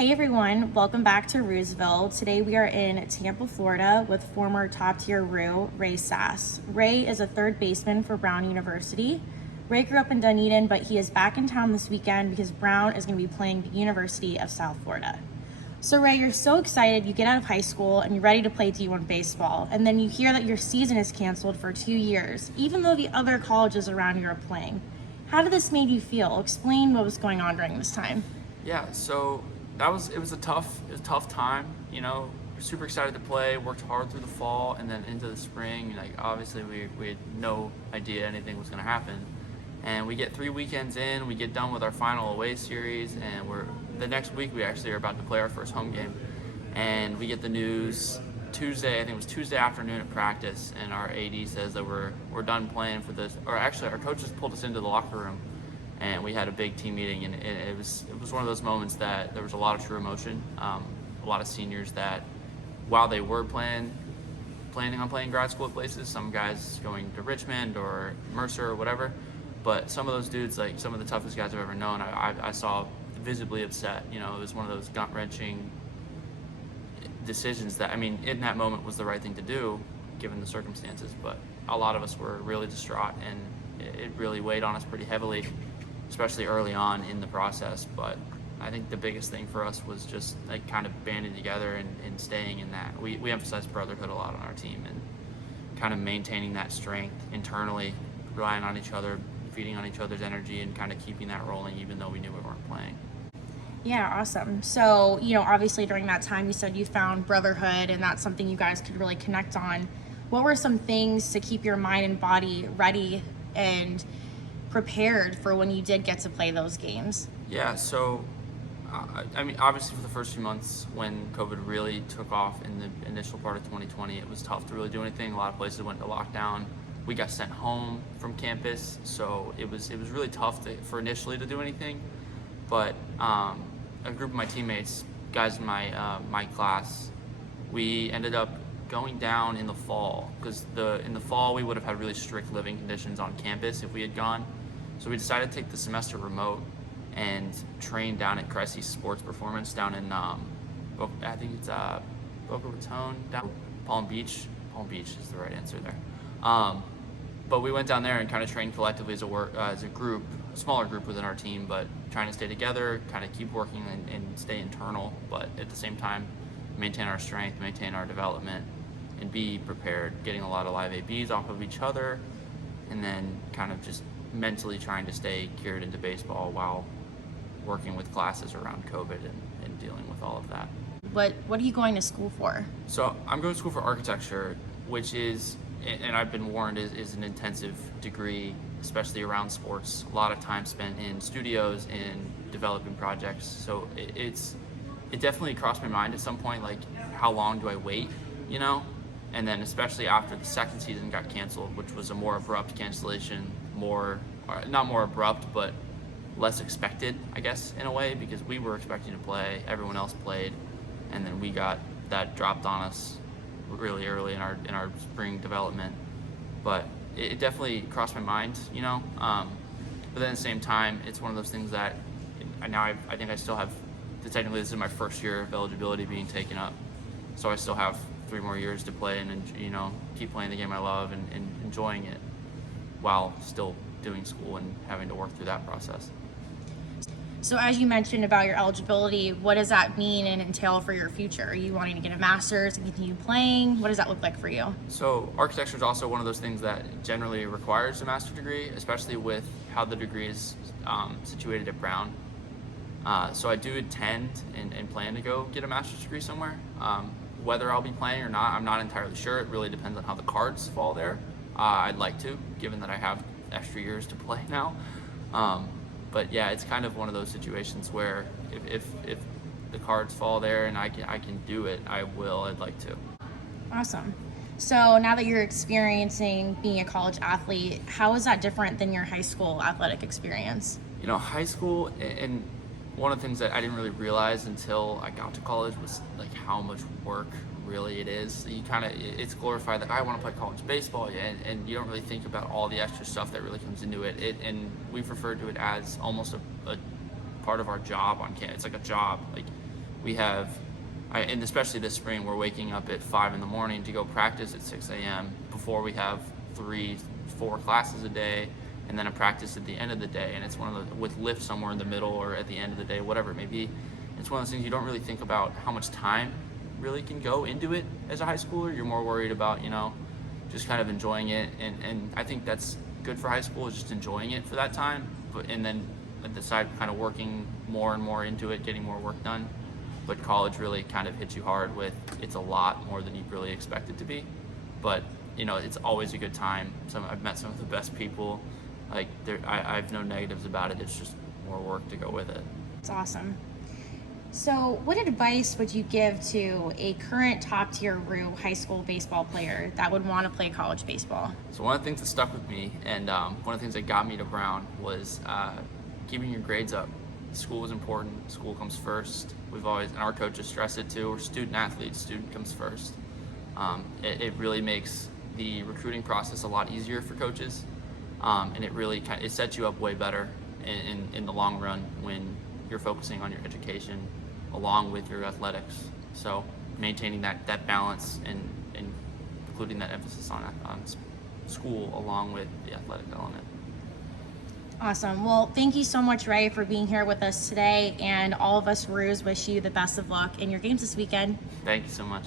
Hey everyone, welcome back to Roosville. Today we are in Tampa, Florida with former top Tier Roo, Ray Sass. Ray is a third baseman for Brown University. Ray grew up in Dunedin, but he is back in town this weekend because Brown is going to be playing the University of South Florida. So Ray, you're so excited, you get out of high school and you're ready to play D1 baseball, and then you hear that your season is canceled for 2 years, even though the other colleges around you are playing. How did this make you feel? Explain what was going on during this time. Yeah, so it was a tough time. You know, we're super excited to play, worked hard through the fall and then into the spring. Like obviously we had no idea anything was going to happen. And we get 3 weekends in, we get done with our final away series, and the next week we actually are about to play our first home game. And we get the news Tuesday, I think it was Tuesday afternoon at practice, and our AD says that we're done playing for this, or actually our coaches pulled us into the locker room and we had a big team meeting, and it was one of those moments that there was a lot of true emotion. A lot of seniors that, while they were planning on playing grad school at places, some guys going to Richmond or Mercer or whatever, but some of those dudes, like some of the toughest guys I've ever known, I saw visibly upset. You know, it was one of those gut-wrenching decisions that, I mean, in that moment was the right thing to do given the circumstances, but a lot of us were really distraught, and it really weighed on us pretty heavily, especially early on in the process. But I think the biggest thing for us was just like kind of banding together and staying in that. We emphasize brotherhood a lot on our team, and kind of maintaining that strength internally, relying on each other, feeding on each other's energy, and kind of keeping that rolling even though we knew we weren't playing. Yeah, awesome. So, you know, obviously during that time you said you found brotherhood and that's something you guys could really connect on. What were some things to keep your mind and body ready and prepared for when you did get to play those games? Yeah, so I mean, obviously for the first few months when COVID really took off in the initial part of 2020, it was tough to really do anything. A lot of places went into lockdown. We got sent home from campus, so it was really tough for initially to do anything. But a group of my teammates, guys in my class, we ended up going down in the fall, because in the fall we would have had really strict living conditions on campus if we had gone. So we decided to take the semester remote and train down at Cressy Sports Performance down in I think it's Boca Raton, down Palm Beach. Palm Beach is the right answer there. But we went down there and kind of trained collectively as a group, a smaller group within our team, but trying to stay together, kind of keep working and stay internal, but at the same time maintain our strength, maintain our development, and be prepared, getting a lot of live ABs off of each other, and then kind of just mentally trying to stay geared into baseball while working with classes around COVID and dealing with all of that. What are you going to school for? So I'm going to school for architecture, which is, and I've been warned, is an intensive degree, especially around sports. A lot of time spent in studios and developing projects. So it definitely crossed my mind at some point, like, how long do I wait, you know? And then especially after the second season got canceled, which was a more abrupt cancellation, not more abrupt, but less expected, I guess, in a way, because we were expecting to play, everyone else played, and then we got that dropped on us really early in our spring development. But it definitely crossed my mind, you know. But then at the same time, it's one of those things that I think I still have. Technically, this is my first year of eligibility being taken up, so I still have 3 more years to play and, you know, keep playing the game I love and enjoying it while still doing school and having to work through that process. So as you mentioned about your eligibility, what does that mean and entail for your future? Are you wanting to get a master's and continue playing? What does that look like for you? So architecture is also one of those things that generally requires a master's degree, especially with how the degree is situated at Brown. So I do intend and plan to go get a master's degree somewhere. Whether I'll be playing or not, I'm not entirely sure. It really depends on how the cards fall there. I'd like to, given that I have extra years to play now. But yeah, it's kind of one of those situations where if the cards fall there and I can do it, I will. I'd like to. Awesome. So now that you're experiencing being a college athlete, how is that different than your high school athletic experience? You know, high school, and one of the things that I didn't really realize until I got to college was like how much work really it is. You kind of, it's glorified that I want to play college baseball, and you don't really think about all the extra stuff that really comes into it. And we've referred to it as almost a part of our job on campus. It's like a job. Like we have, and especially this spring, we're waking up at 5 in the morning to go practice at 6 a.m. before we have 3-4 classes a day, and then a practice at the end of the day. And it's one of the, with lift somewhere in the middle or at the end of the day, whatever it may be. It's one of those things you don't really think about how much time really can go into it as a high schooler. You're more worried about, just kind of enjoying it. And I think that's good for high school, is just enjoying it for that time. And then at the side, kind of working more and more into it, getting more work done. But college really kind of hits you hard with, it's a lot more than you really expect it to be. But, it's always a good time. I've met some of the best people. I have no negatives about it. It's just more work to go with it. It's awesome. So what advice would you give to a current top tier Roo high school baseball player that would want to play college baseball? So one of the things that stuck with me, and one of the things that got me to Brown, was keeping your grades up. School is important. School comes first. We've always, and our coaches stress it too, we're student athletes. Student comes first. It really makes the recruiting process a lot easier for coaches. And it really it sets you up way better in the long run when you're focusing on your education along with your athletics. So maintaining that balance and including that emphasis on school along with the athletic element. Awesome. Well, thank you so much, Ray, for being here with us today. And all of us Roos wish you the best of luck in your games this weekend. Thank you so much.